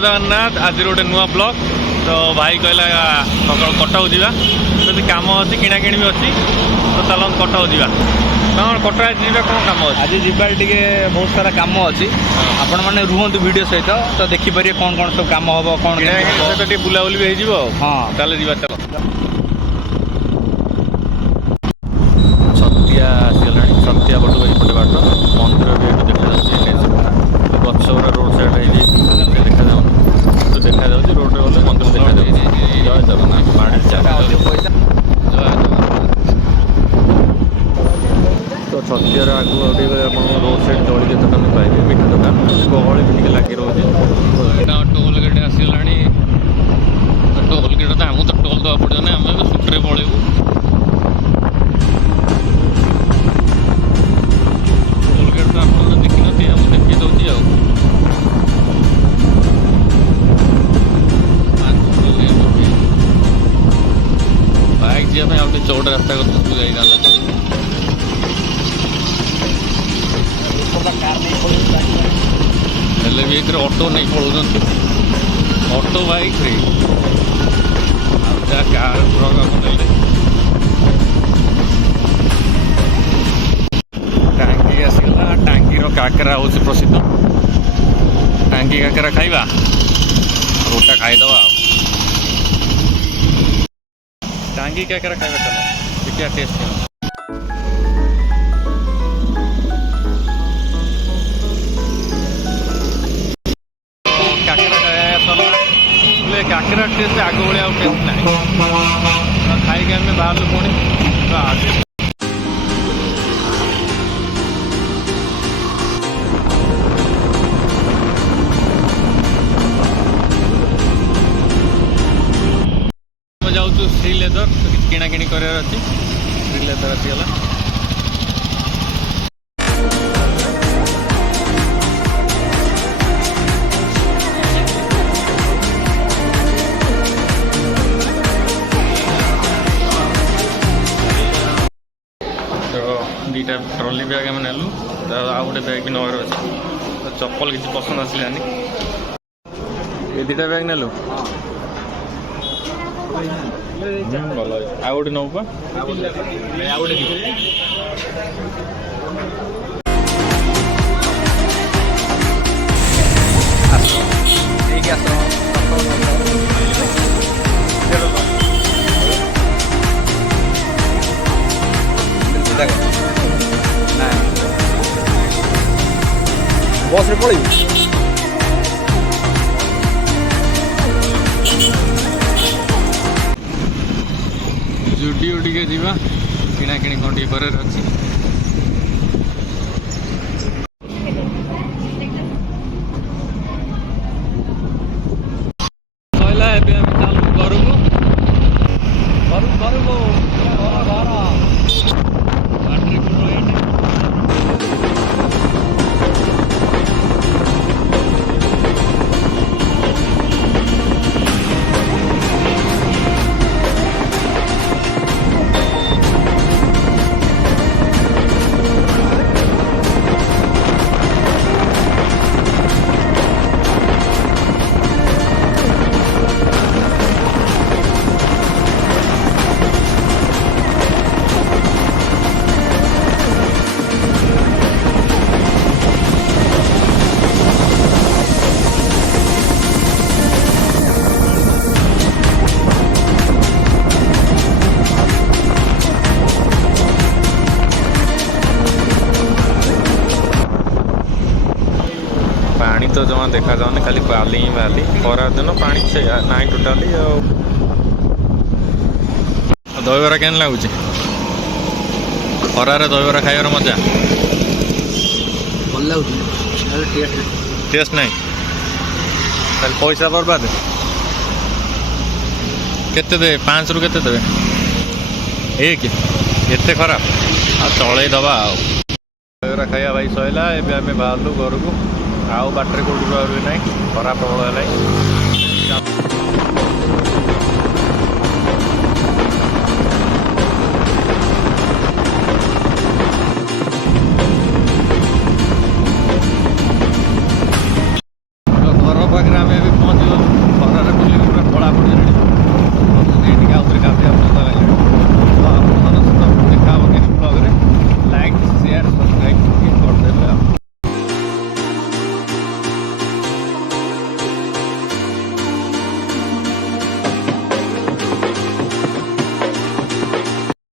जगन्नाथ आज गोटे नुआ ब्लॉग तो भाई कहला सकाल कटक जावा जब कम अच्छी किणाकिणी भी अच्छी तो चल कटक जावा कौन कटक जावा कौन कम अच्छी आज जीवार टे बहुत सारा कम अच्छी आपण मैंने रुहतु वीडियो सहित तो देखिपारे कौन कौन सब कम हम कौन सहित टे बुलाबुली भी हो हाँ चल जा चल छतिया आसगला छतिया पटू एपटे बाट मंदिर भी ये देखा गच रोड साइड देखा जाऊन तो देखा जाऊँगी रोड रे गले मंदिर देखा जाऊँगी जय जगन्नाथ तो छतियार आगू गोटे रोड साइड जड़ी दुकान पाइबे मिठा दुकान गहली भी टे लगी रोचे टोल गेट आसगला टोल गेट तो आमको तो टोल दवा पड़े ना आम सुट्रे पलू टोल गेट तो आप देखी ना देखी दूसरी बाइक जाए आउट चौड़ रास्ता कर हेल्ले भी ये ऑटो नहीं पड़ो ऑटो बाइक फ्री कार टांगी आसगला टांगी काकरा हूँ प्रसिद्ध टांगी काकरा खाइबा रोटा खाईदवा टांगी काकरा खाइबा चलो देखिए टेस्ट काकरा टेस्ट आग भाया टेस्ट ना खाई आम बाहर पुणी जाऊँ श्रीलेदर तो किसी किणाकिणी करार अच्छी श्रीलेदर आसगला दीटा ट्रॉली बैग आम नेलु आउ गोटे बैग भी नवर अच्छे तो चप्पल किसी पसंद आसलानी ये दीटा बैग नेलु भल आउ गोटे नौ पा बस रे पड़े जुडियो टे जावा किणाकिणी कौन टे करार अच्छी कहला ए चालू घर को पानी तो जमा देखा जाऊनी खाली बाली ही बाली खरा दिन पानी ना टोटाली दहीबरा केन लगुच खरार दहीबरा खाइबार मजा भल लगुच टेस्ट नहीं पैसा बर्बाद केते दे 5 रु केते देवे एक एते खराब आ चलई दबा दहीबरा खाइबा भाई सैला एबे आमे बाहरलु घर को आउ बाटर कौटी भी ना खरा प्रबल है